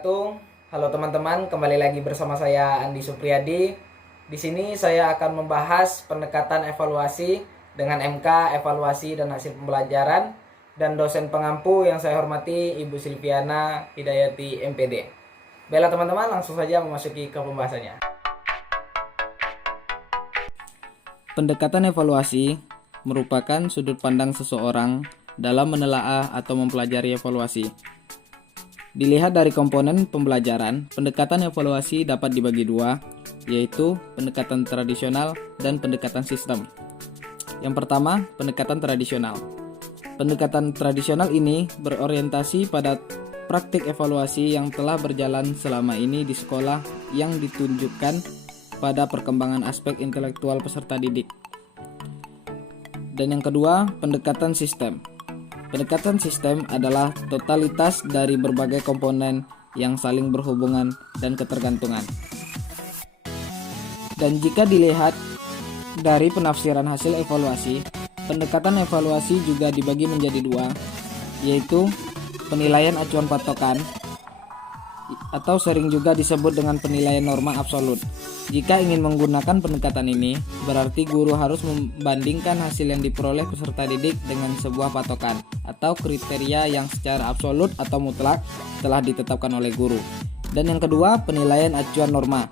wabarakatuh. Halo teman-teman, kembali lagi bersama saya Andi Supriyadi. Di sini saya akan membahas pendekatan evaluasi dengan MK, evaluasi dan hasil pembelajaran, dan dosen pengampu yang saya hormati Ibu Silviana Hidayati MPD. Baiklah teman-teman, langsung saja memasuki ke pembahasannya. Pendekatan evaluasi merupakan sudut pandang seseorang dalam menelaah atau mempelajari evaluasi. Dilihat dari komponen pembelajaran, pendekatan evaluasi dapat dibagi dua, yaitu pendekatan tradisional dan pendekatan sistem. Yang pertama, pendekatan tradisional. Pendekatan tradisional ini berorientasi pada praktik evaluasi yang telah berjalan selama ini di sekolah yang ditunjukkan pada perkembangan aspek intelektual peserta didik. Dan yang kedua, pendekatan sistem. Pendekatan sistem adalah totalitas dari berbagai komponen yang saling berhubungan dan ketergantungan. Dan jika dilihat dari penafsiran hasil evaluasi, pendekatan evaluasi juga dibagi menjadi dua, yaitu penilaian acuan patokan atau sering juga disebut dengan penilaian norma absolut. Jika ingin menggunakan pendekatan ini, berarti guru harus membandingkan hasil yang diperoleh peserta didik dengan sebuah patokan atau kriteria yang secara absolut atau mutlak telah ditetapkan oleh guru. Dan yang kedua, penilaian acuan norma.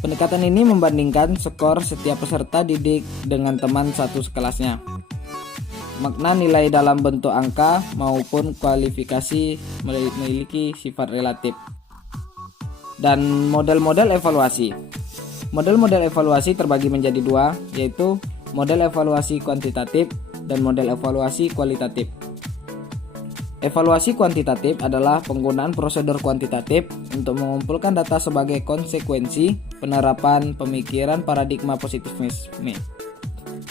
Pendekatan ini membandingkan skor setiap peserta didik dengan teman satu sekelasnya. Makna nilai dalam bentuk angka maupun kualifikasi memiliki sifat relatif. Dan model-model evaluasi. Model-model evaluasi terbagi menjadi dua, yaitu model evaluasi kuantitatif dan model evaluasi kualitatif. Evaluasi kuantitatif adalah penggunaan prosedur kuantitatif untuk mengumpulkan data sebagai konsekuensi penerapan pemikiran paradigma positivisme.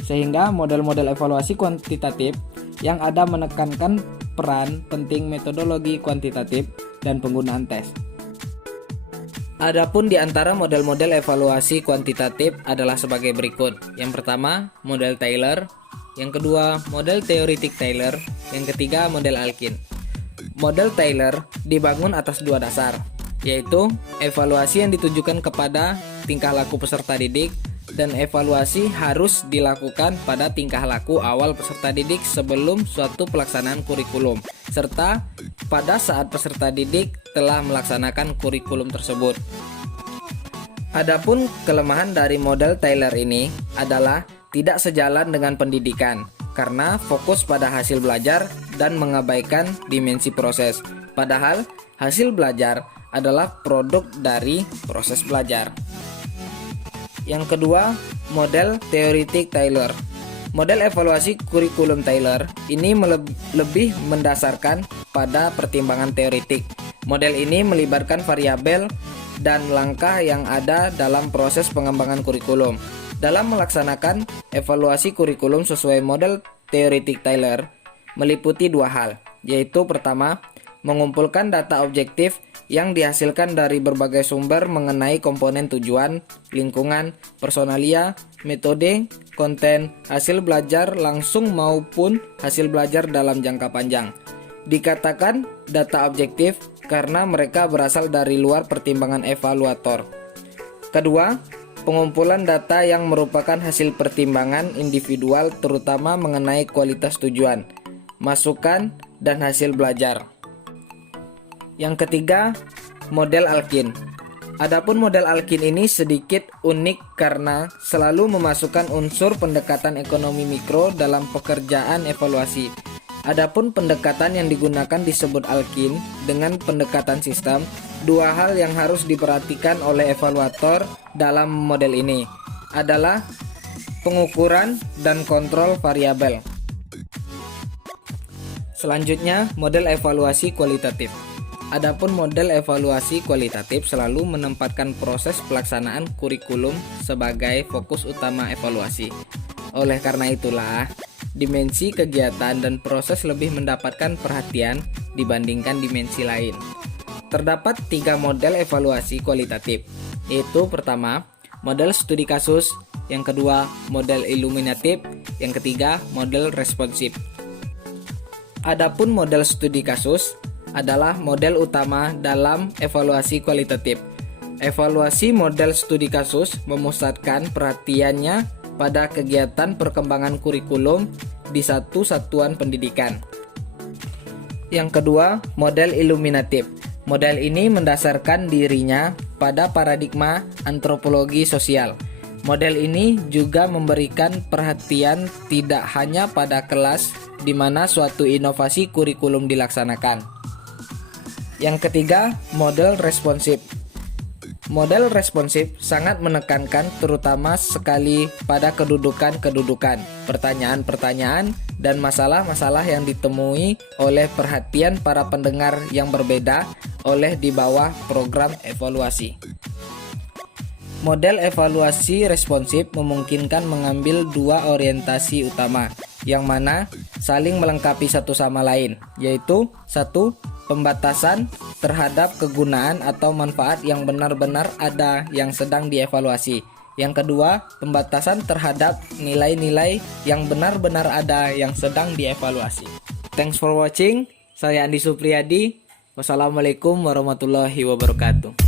Sehingga model-model evaluasi kuantitatif yang ada menekankan peran penting metodologi kuantitatif dan penggunaan tes. Adapun di antara model-model evaluasi kuantitatif adalah sebagai berikut. Yang pertama, model Taylor. Yang kedua, model teoretik Taylor. Yang ketiga, model Alkin. Model Taylor dibangun atas dua dasar, yaitu evaluasi yang ditujukan kepada tingkah laku peserta didik dan evaluasi harus dilakukan pada tingkah laku awal peserta didik sebelum suatu pelaksanaan kurikulum, serta pada saat peserta didik telah melaksanakan kurikulum tersebut. Adapun kelemahan dari model Taylor ini adalah tidak sejalan dengan pendidikan karena fokus pada hasil belajar dan mengabaikan dimensi proses. Padahal hasil belajar adalah produk dari proses belajar. Yang kedua, model teoretik Taylor. Model evaluasi kurikulum Taylor ini lebih mendasarkan pada pertimbangan teoretik. Model ini melibatkan variabel dan langkah yang ada dalam proses pengembangan kurikulum. Dalam melaksanakan evaluasi kurikulum sesuai model teoretik Taylor meliputi dua hal, yaitu pertama, mengumpulkan data objektif yang dihasilkan dari berbagai sumber mengenai komponen tujuan, lingkungan, personalia, metode, konten, hasil belajar langsung maupun hasil belajar dalam jangka panjang. Dikatakan data objektif karena mereka berasal dari luar pertimbangan evaluator. Kedua, pengumpulan data yang merupakan hasil pertimbangan individual terutama mengenai kualitas tujuan, masukan, dan hasil belajar. Yang ketiga, model Alkin. Adapun model Alkin ini sedikit unik karena selalu memasukkan unsur pendekatan ekonomi mikro dalam pekerjaan evaluasi. Adapun pendekatan yang digunakan disebut Alkin dengan pendekatan sistem. Dua hal yang harus diperhatikan oleh evaluator dalam model ini adalah pengukuran dan kontrol variabel. Selanjutnya, model evaluasi kualitatif. Adapun model evaluasi kualitatif selalu menempatkan proses pelaksanaan kurikulum sebagai fokus utama evaluasi. Oleh karena itulah, dimensi kegiatan dan proses lebih mendapatkan perhatian dibandingkan dimensi lain. Terdapat tiga model evaluasi kualitatif, yaitu pertama, model studi kasus, yang kedua, model iluminatif, yang ketiga, model responsif. Adapun model studi kasus adalah model utama dalam evaluasi kualitatif. Evaluasi model studi kasus memusatkan perhatiannya pada kegiatan perkembangan kurikulum di satu satuan pendidikan. Yang kedua, model iluminatif. Model ini mendasarkan dirinya pada paradigma antropologi sosial. Model ini juga memberikan perhatian tidak hanya pada kelas di mana suatu inovasi kurikulum dilaksanakan. Yang ketiga, model responsif. Model responsif sangat menekankan terutama sekali pada kedudukan-kedudukan, pertanyaan-pertanyaan, dan masalah-masalah yang ditemui oleh perhatian para pendengar yang berbeda oleh di bawah program evaluasi. Model evaluasi responsif memungkinkan mengambil dua orientasi utama, yang mana saling melengkapi satu sama lain, yaitu satu, pembatasan terhadap kegunaan atau manfaat yang benar-benar ada yang sedang dievaluasi. Yang kedua, pembatasan terhadap nilai-nilai yang benar-benar ada yang sedang dievaluasi. Thanks for watching. Saya Andi Supriyadi. Wassalamualaikum warahmatullahi wabarakatuh.